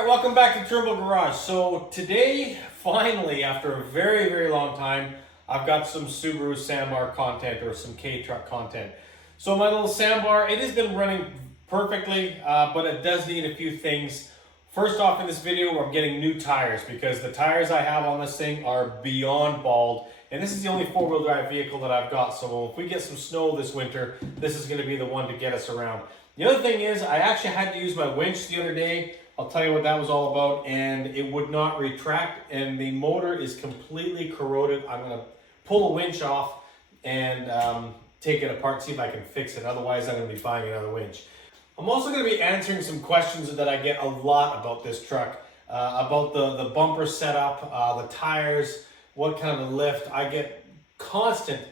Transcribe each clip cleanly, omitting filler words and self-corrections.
Alright, welcome back to Turbo Garage. So today, finally, after a very, very long time, I've got some Subaru Sambar content or some K-Truck content. So my little Sambar, it has been running perfectly, but it does need a few things. First off in this video, I'm getting new tires because the tires I have on this thing are beyond bald. And this is the only four-wheel drive vehicle that I've got. So if we get some snow this winter, this is going to be the one to get us around. The other thing is, I actually had to use my winch the other day. I'll tell you what that was all about, and it would not retract, and the motor is completely corroded. I'm going to pull a winch off and take it apart, see if I can fix it. Otherwise, I'm going to be buying another winch. I'm also going to be answering some questions that I get a lot about this truck, about the bumper setup, the tires, what kind of lift. I get constant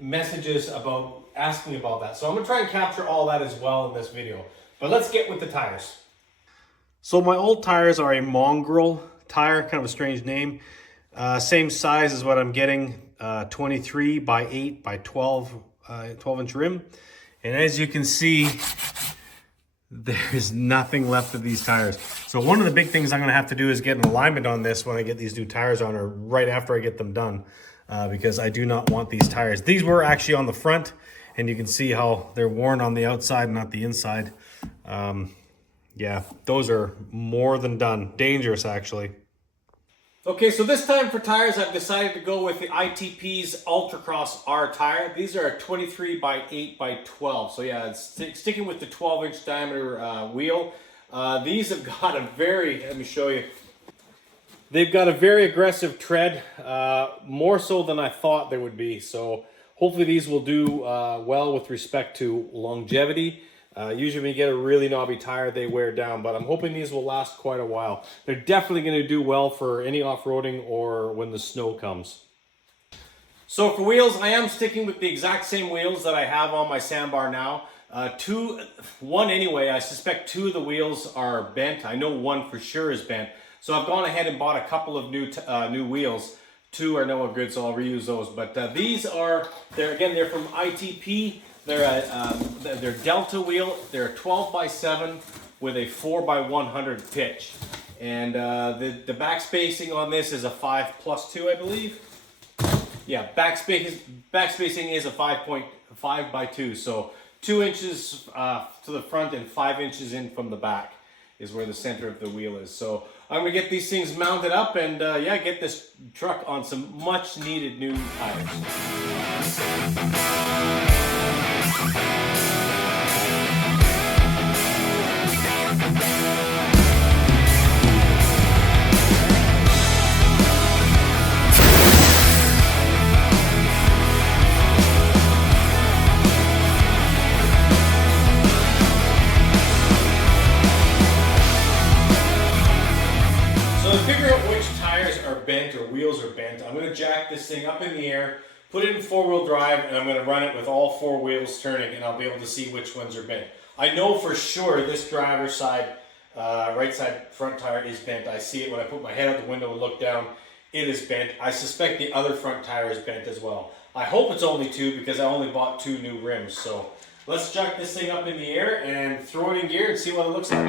messages about asking about that. So I'm going to try and capture all that as well in this video. But let's get with the tires. So my old tires are a mongrel tire, kind of a strange name. Same size as what I'm getting, 23 by 8 by 12 inch rim. And as you can see, there's nothing left of these tires. So one of the big things I'm gonna have to do is get an alignment on this when I get these new tires on, or right after I get them done, because I do not want these tires. These were actually on the front, and you can see how they're worn on the outside, not the inside. Yeah, those are more than done. Dangerous, actually. Okay, so this time for tires, I've decided to go with the ITP's Ultracross R tire. These are a 23 by 8 by 12. So yeah, it's sticking with the 12-inch diameter wheel. These have got a very, let me show you. They've got a very aggressive tread, more so than I thought they would be. So hopefully these will do well with respect to longevity. Usually when you get a really knobby tire, they wear down, but I'm hoping these will last quite a while. They're definitely going to do well for any off-roading or when the snow comes. So for wheels, I am sticking with the exact same wheels that I have on my Sambar now. One anyway, I suspect two of the wheels are bent. I know one for sure is bent. So I've gone ahead and bought a couple of new wheels. Two are no good, so I'll reuse those. But these are, they're from ITP. They're Delta wheel. They're a 12 by 7 with a 4 by 100 pitch. And the back spacing on this is a 5+2, I believe. Yeah, back spacing is a 5.5 by 2. So 2 inches to the front and 5 inches in from the back is where the center of the wheel is. So I'm gonna get these things mounted up and yeah, get this truck on some much needed new tires. Bent or wheels are bent, I'm going to jack this thing up in the air, put it in four-wheel drive, and I'm going to run it with all four wheels turning, and I'll be able to see which ones are bent. I know for sure this driver's side, right side front tire is bent. I see it when I put my head out the window and look down. It is bent. I suspect the other front tire is bent as well. I hope it's only two because I only bought 2 new rims. So let's jack this thing up in the air and throw it in gear and see what it looks like.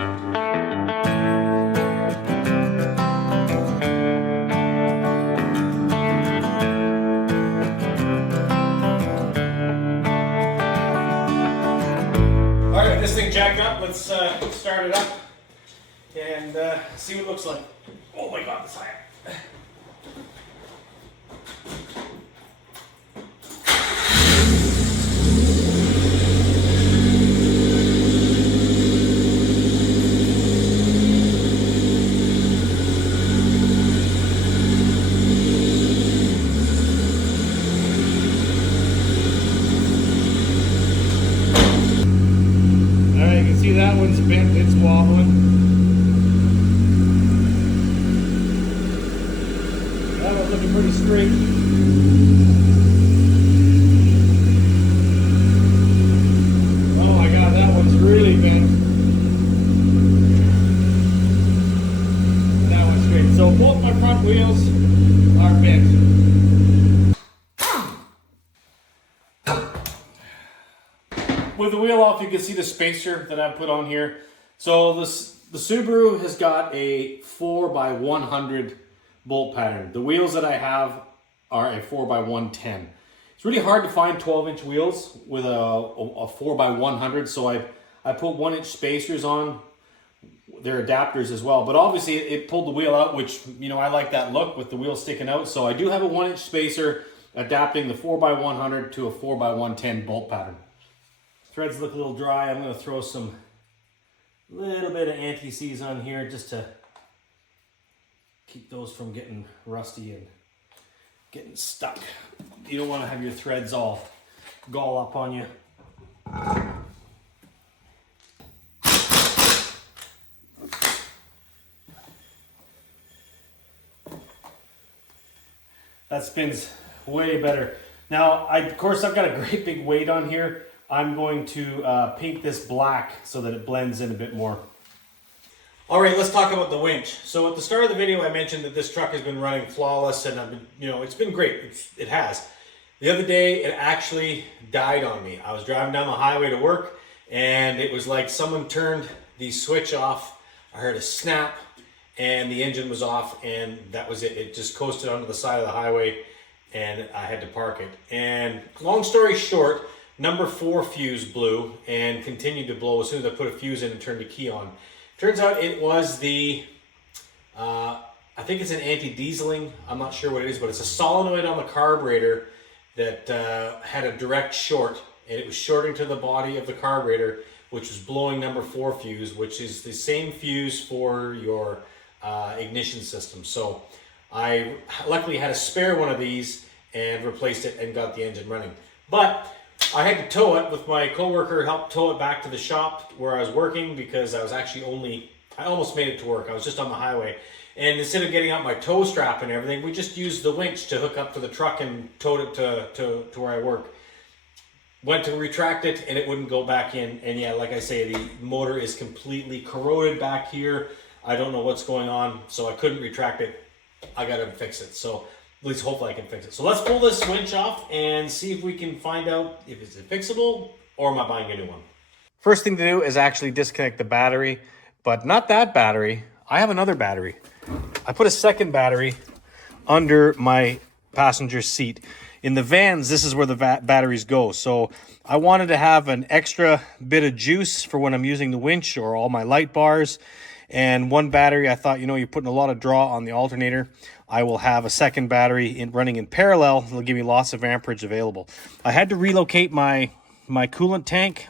This thing jacked up, let's start it up and see what it looks like. Oh my God, it's high. See, that one's bent, it's wobbling. That one's looking pretty straight. Oh my God, that one's really bent. That one's straight. So both my front wheels are bent. With the wheel off, you can see the spacer that I put on here. So The Subaru has got a 4x100 bolt pattern. The wheels that I have are a 4x110. It's really hard to find 12-inch wheels with a 4x100, so I put 1-inch spacers on. Their adapters as well, but obviously it pulled the wheel out, which, you know, I like that look with the wheel sticking out. So I do have a 1-inch spacer adapting the 4x100 to a 4x110 bolt pattern. Threads look a little dry. I'm going to throw some little bit of anti-seize on here just to keep those from getting rusty and getting stuck. You don't want to have your threads all gall up on you. That spins way better. Now, of course, I've got a great big weight on here. I'm going to paint this black so that it blends in a bit more. All right, let's talk about the winch. So at the start of the video, I mentioned that this truck has been running flawless, and I've been, you know, it's been great. It has. The other day, it actually died on me. I was driving down the highway to work, and it was like someone turned the switch off. I heard a snap, and the engine was off, and that was it. It just coasted onto the side of the highway, and I had to park it. And long story short, number 4 fuse blew and continued to blow as soon as I put a fuse in and turned the key on. Turns out it was the, I think it's an anti-dieseling. I'm not sure what it is, but it's a solenoid on the carburetor that had a direct short, and it was shorting to the body of the carburetor, which was blowing number 4 fuse, which is the same fuse for your ignition system. So I luckily had a spare one of these and replaced it and got the engine running. But I had to tow it with my coworker, helped tow it back to the shop where I was working, because I was actually I almost made it to work. I was just on the highway. And instead of getting out my tow strap and everything, we just used the winch to hook up to the truck and towed it to where I work. Went to retract it and it wouldn't go back in. And yeah, like I say, the motor is completely corroded back here. I don't know what's going on, so I couldn't retract it. I gotta fix it. So at least hopefully I can fix it. So let's pull this winch off and see if we can find out if it's fixable or am I buying a new one. First thing to do is actually disconnect the battery, but not that battery. I have another battery. I put a second battery under my passenger seat. In the vans, this is where the batteries go. So I wanted to have an extra bit of juice for when I'm using the winch or all my light bars. And one battery, I thought, you know, you're putting a lot of draw on the alternator. I will have a second battery running in parallel. It'll give me lots of amperage available. I had to relocate my coolant tank,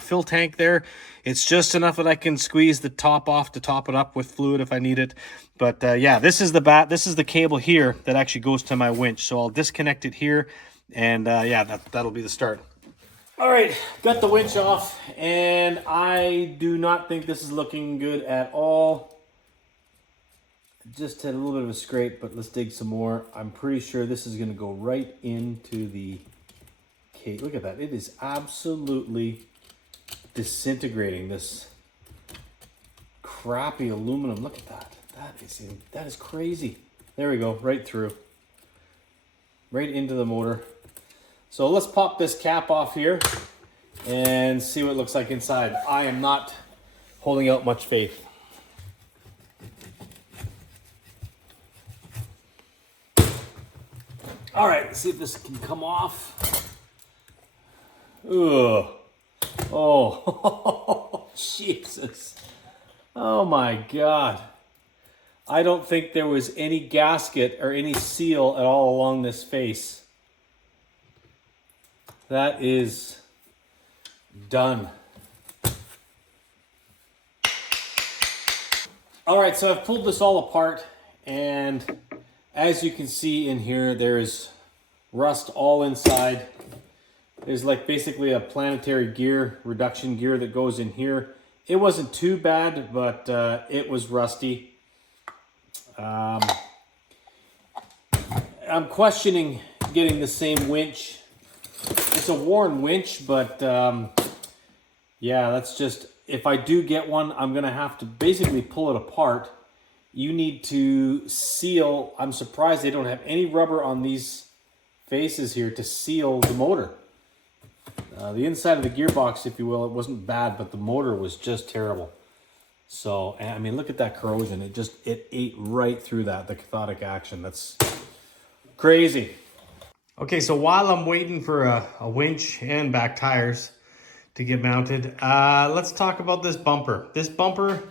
fill tank there. It's just enough that I can squeeze the top off to top it up with fluid if I need it. But yeah, this is the cable here that actually goes to my winch. So I'll disconnect it here, and yeah, that'll be the start. All right, got the winch off, and I do not think this is looking good at all. Just had a little bit of a scrape, but let's dig some more. I'm pretty sure this is going to go right into the cage. Look at that. It is absolutely disintegrating, this crappy aluminum. Look at that. That is crazy. There we go, right through. Right into the motor. So let's pop this cap off here and see what it looks like inside. I am not holding out much faith. All right, let's see if this can come off. Ugh. Oh, Jesus. Oh my God. I don't think there was any gasket or any seal at all along this face. That is done. All right, so I've pulled this all apart, and as you can see in here, there's rust all inside. There's like basically a planetary gear, reduction gear that goes in here. It wasn't too bad, but it was rusty. I'm questioning getting the same winch. It's a worn winch, but yeah, that's just, if I do get one, I'm gonna have to basically pull it apart. You need to seal. I'm surprised they don't have any rubber on these faces here to seal the motor. The inside of the gearbox, if you will, it wasn't bad, but the motor was just terrible. So, I mean, look at that corrosion. It ate right through that, the cathodic action. That's crazy. Okay, so while I'm waiting for a winch and back tires to get mounted, let's talk about this bumper. This bumper,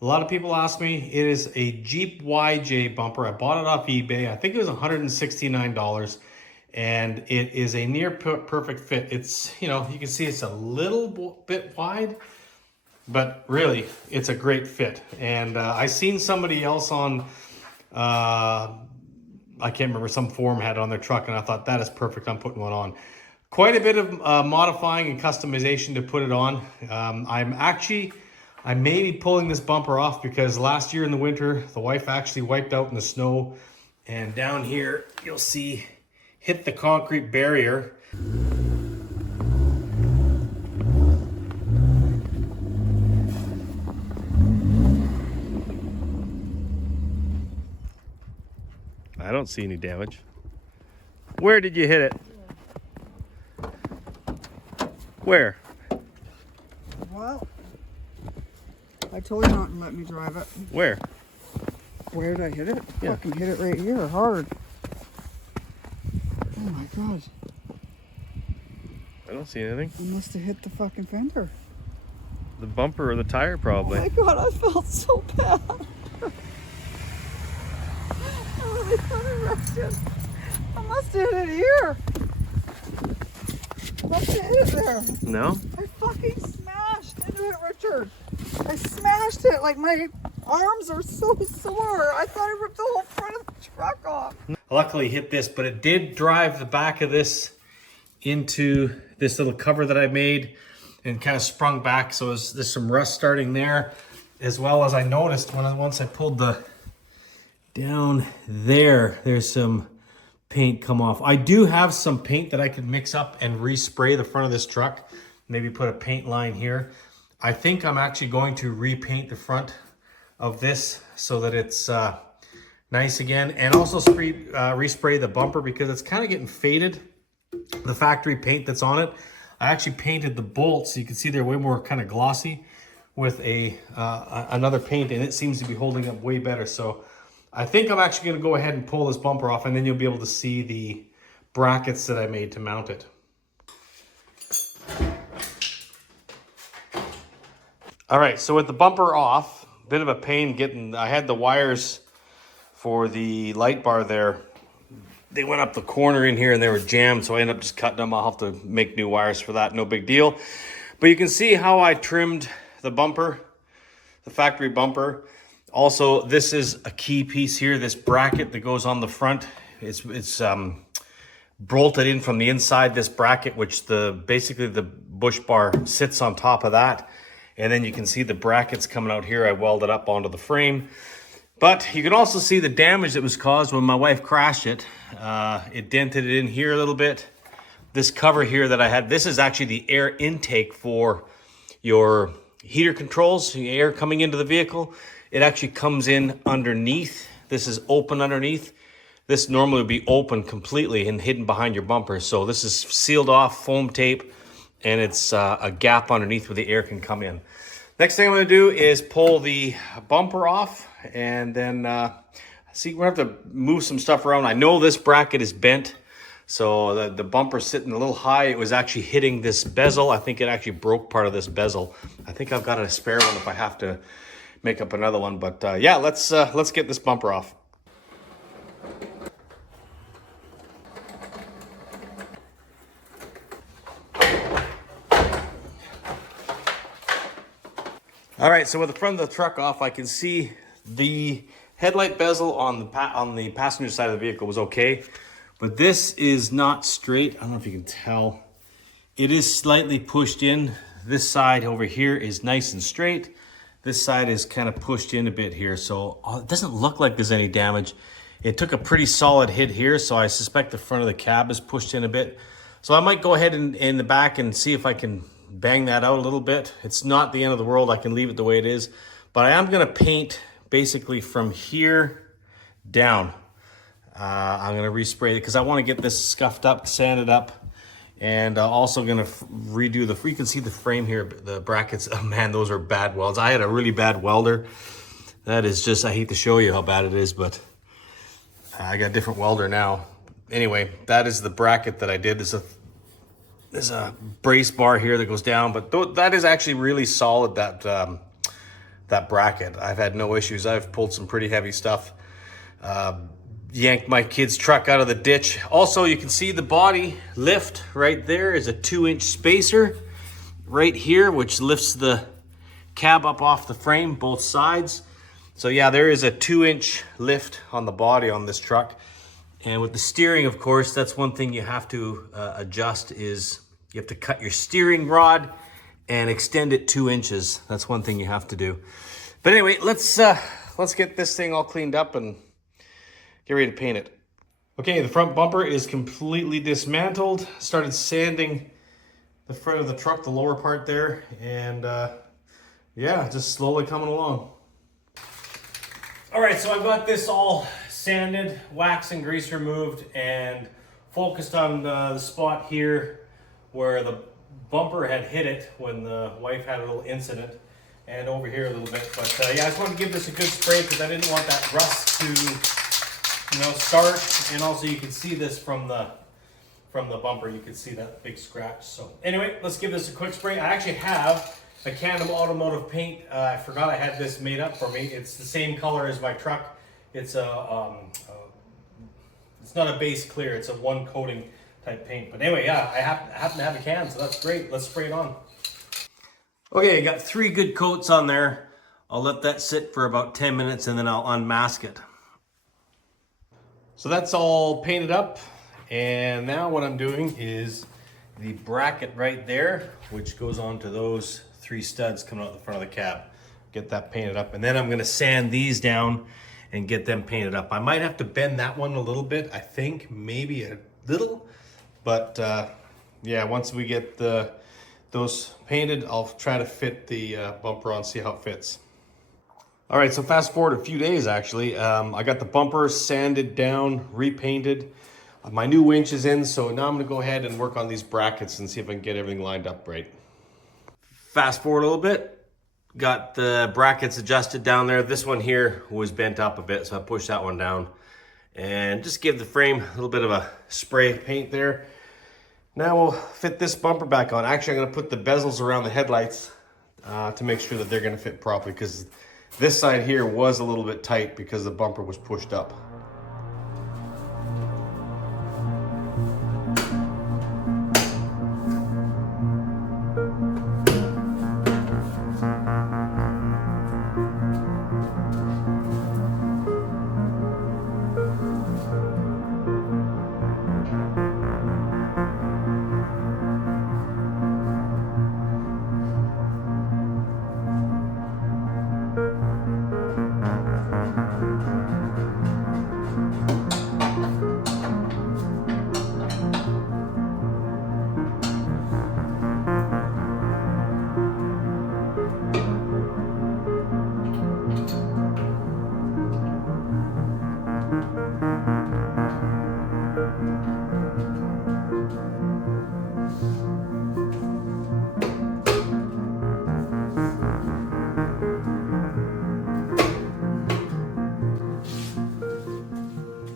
a lot of people ask me, it is a Jeep YJ bumper. I bought it off eBay. I think it was $169. And it is a near perfect fit. It's, you know, you can see it's a little bit wide, but really it's a great fit. And I seen somebody else on, I can't remember, some forum had it on their truck, and I thought that is perfect. I'm putting one on. Quite a bit of modifying and customization to put it on. I may be pulling this bumper off because last year in the winter, the wife actually wiped out in the snow, and down here you'll see hit the concrete barrier. I don't see any damage. Where did you hit it? Where? Well, I told you not to let me drive it. Where? Where did I hit it? Yeah. Fucking hit it right here, hard. Oh my god. I don't see anything. I must have hit the fucking fender. The bumper or the tire probably. Oh my god, I felt so bad. I really thought I wrecked it. I must have hit it here. I must have hit it there. No? I fucking smashed into it, Richard. I smashed it. Like, my arms are so sore. I thought I ripped the whole front of the truck off. Luckily hit this, but it did drive the back of this into this little cover that I made and kind of sprung back. So there's some rust starting there, as well as I noticed once I pulled the down there's some paint come off. I do have some paint that I could mix up and respray the front of this truck. Maybe put a paint line here. I think I'm actually going to repaint the front of this so that it's nice again, and also respray the bumper because it's kind of getting faded, the factory paint that's on it. I actually painted the bolts, so you can see they're way more kind of glossy with another paint, and it seems to be holding up way better. So I think I'm actually going to go ahead and pull this bumper off, and then you'll be able to see the brackets that I made to mount it. All right, so with the bumper off, bit of a pain getting, I had the wires for the light bar there. They went up the corner in here and they were jammed, so I ended up just cutting them. I'll have to make new wires for that, no big deal. But you can see how I trimmed the bumper, the factory bumper. Also, this is a key piece here, this bracket that goes on the front. It's bolted in from the inside, this bracket, which basically the bush bar sits on top of that. And then you can see the brackets coming out here. I welded up onto the frame. But you can also see the damage that was caused when my wife crashed it. It dented it in here a little bit. This cover here that I had, this is actually the air intake for your heater controls, the air coming into the vehicle. It actually comes in underneath. This is open underneath. This normally would be open completely and hidden behind your bumper. So this is sealed off, foam tape, and it's a gap underneath where the air can come in. Next thing I'm gonna do is pull the bumper off, and then see, we're gonna have to move some stuff around. I know this bracket is bent, so the bumper's sitting a little high. It was actually hitting this bezel. I think it actually broke part of this bezel. I think I've got a spare one if I have to make up another one. But yeah, let's get this bumper off. All right, so with the front of the truck off, I can see the headlight bezel on the passenger side of the vehicle was okay, but this is not straight. I don't know if you can tell. It is slightly pushed in. This side over here is nice and straight. This side is kind of pushed in a bit here, so it doesn't look like there's any damage. It took a pretty solid hit here, so I suspect the front of the cab is pushed in a bit. So I might go ahead and in the back and see if I can bang that out a little bit. It's not the end of the world. I can leave it the way it is, but I am going to paint basically from here down. I'm going to respray it because I want to get this scuffed up, sanded up, And also gonna redo you can see the frame here, the brackets. Oh man, those are bad welds. I had a really bad welder. That is just, I hate to show you how bad it is, but I got a different welder now. Anyway, that is the bracket that I did. There's a brace bar here that goes down, but that is actually really solid, that bracket. I've had no issues. I've pulled some pretty heavy stuff. Yanked my kid's truck out of the ditch. Also, you can see the body lift right there is a 2-inch spacer right here, which lifts the cab up off the frame, both sides. So yeah, there is a 2-inch lift on the body on this truck. And with the steering, of course, that's one thing you have to adjust, is you have to cut your steering rod and extend it 2 inches. That's one thing you have to do. But anyway, let's get this thing all cleaned up and get ready to paint it. Okay, the front bumper is completely dismantled. Started sanding the front of the truck, the lower part there, and yeah, just slowly coming along. All right, so I've got this all sanded, wax and grease removed, and focused on the spot here where the bumper had hit it when the wife had a little incident, and over here a little bit. But yeah, I just wanted to give this a good spray because I didn't want that rust to, start. And also you can see this from the bumper. You can see that big scratch. So anyway, let's give this a quick spray. I actually have a can of automotive paint. I forgot I had this made up for me. It's the same color as my truck. It's it's not a base clear. It's a one coating type paint. But anyway, yeah, I happen to have a can, so that's great. Let's spray it on. Okay, I got 3 good coats on there. I'll let that sit for about 10 minutes and then I'll unmask it. So that's all painted up. And now what I'm doing is the bracket right there, which goes on to those 3 studs coming out the front of the cab. Get that painted up. And then I'm gonna sand these down and get them painted up. I might have to bend that one a little bit, I think, maybe a little. But yeah, once we get those painted, I'll try to fit the bumper on, see how it fits. All right, so fast forward a few days actually. I got the bumper sanded down, repainted. My new winch is in, so now I'm gonna go ahead and work on these brackets and see if I can get everything lined up right. Fast forward a little bit. Got the brackets adjusted down there. This one here was bent up a bit, so I pushed that one down. And just give the frame a little bit of a spray paint there. Now we'll fit this bumper back on. Actually, I'm gonna put the bezels around the headlights to make sure that they're gonna fit properly, because this side here was a little bit tight because the bumper was pushed up.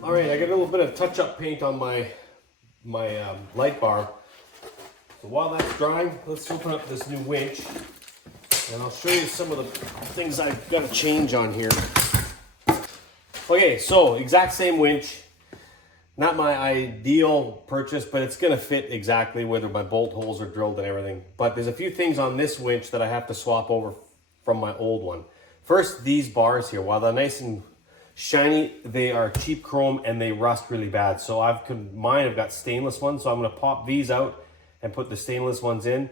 All right, I got a little bit of touch-up paint on my light bar. So while that's drying, let's open up this new winch, and I'll show you some of the things I've got to change on here. Okay, so exact same winch. Not my ideal purchase, but it's gonna fit exactly whether my bolt holes are drilled and everything. But there's a few things on this winch that I have to swap over from my old one. First, these bars here, while they're nice and shiny, they are cheap chrome and they rust really bad. So mine have got stainless ones, so I'm gonna pop these out and put the stainless ones in.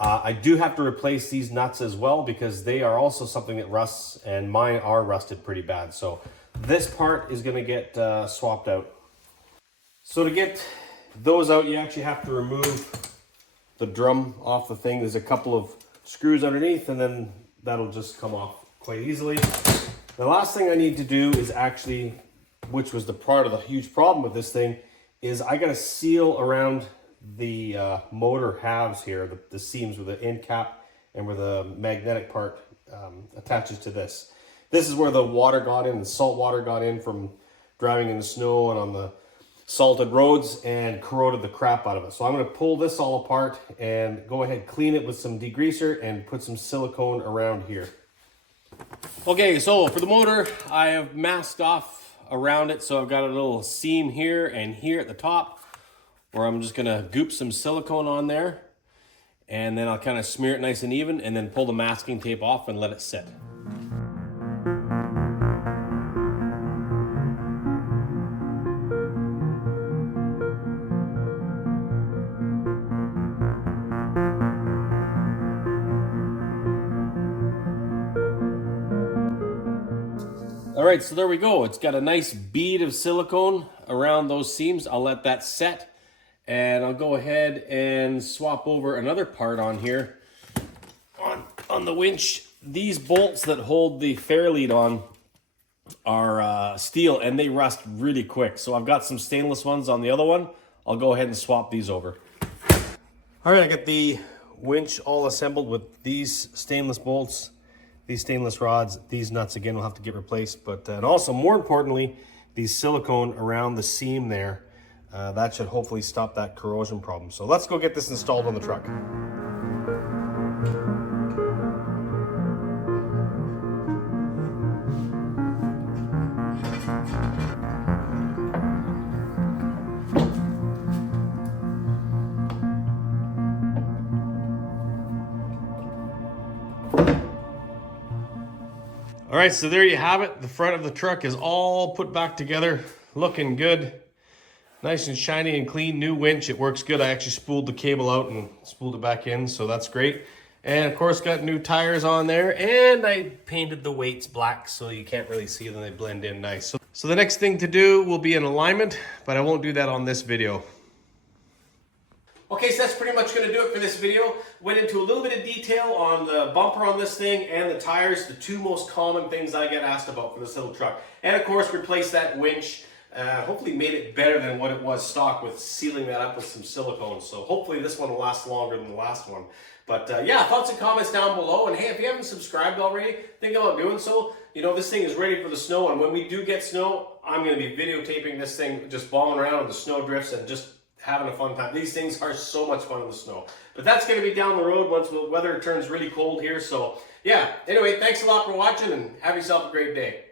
I do have to replace these nuts as well because they are also something that rusts, and mine are rusted pretty bad. So this part is gonna get swapped out. So to get those out, you actually have to remove the drum off the thing. There's a couple of screws underneath, and then that'll just come off quite easily. The last thing I need to do is actually, which was the part of the huge problem with this thing, is I gotta seal around the motor halves here, the seams with the end cap and where the magnetic part attaches to this. This is where the water got in, the salt water got in from driving in the snow and on the salted roads and corroded the crap out of it. So I'm going to pull this all apart and go ahead, clean it with some degreaser and put some silicone around here. Okay, so for the motor, I have masked off around it. So I've got a little seam here and here at the top where I'm just going to goop some silicone on there. And then I'll kind of smear it nice and even and then pull the masking tape off and let it sit. All right, so there we go. It's got a nice bead of silicone around those seams. I'll let that set and I'll go ahead and swap over another part on here on the winch. These bolts that hold the fairlead on are steel and they rust really quick. So I've got some stainless ones on the other one. I'll go ahead and swap these over. All right, I got the winch all assembled with these stainless bolts, these stainless rods, these nuts again will have to get replaced, but and also more importantly, these silicone around the seam there. That should hopefully stop that corrosion problem. So let's go get this installed on the truck. All right, so there you have it. The front of the truck is all put back together, looking good. Nice and shiny and clean, new winch. It works good. I actually spooled the cable out and spooled it back in, so that's great. And of course, got new tires on there, and I painted the weights black so you can't really see them. They blend in nice. So the next thing to do will be an alignment, but I won't do that on this video. Okay, so that's pretty much going to do it for this video. Went into a little bit of detail on the bumper on this thing and the tires, the two most common things I get asked about for this little truck. And of course, replace that winch. Hopefully made it better than what it was stock with sealing that up with some silicone. So hopefully this one will last longer than the last one. But yeah, thoughts and comments down below. And hey, if you haven't subscribed already, think about doing so. You know, this thing is ready for the snow. And when we do get snow, I'm going to be videotaping this thing, just bombing around with the snow drifts and just having a fun time. These things are so much fun in the snow. But that's going to be down the road once the weather turns really cold here. So yeah, anyway, thanks a lot for watching and have yourself a great day.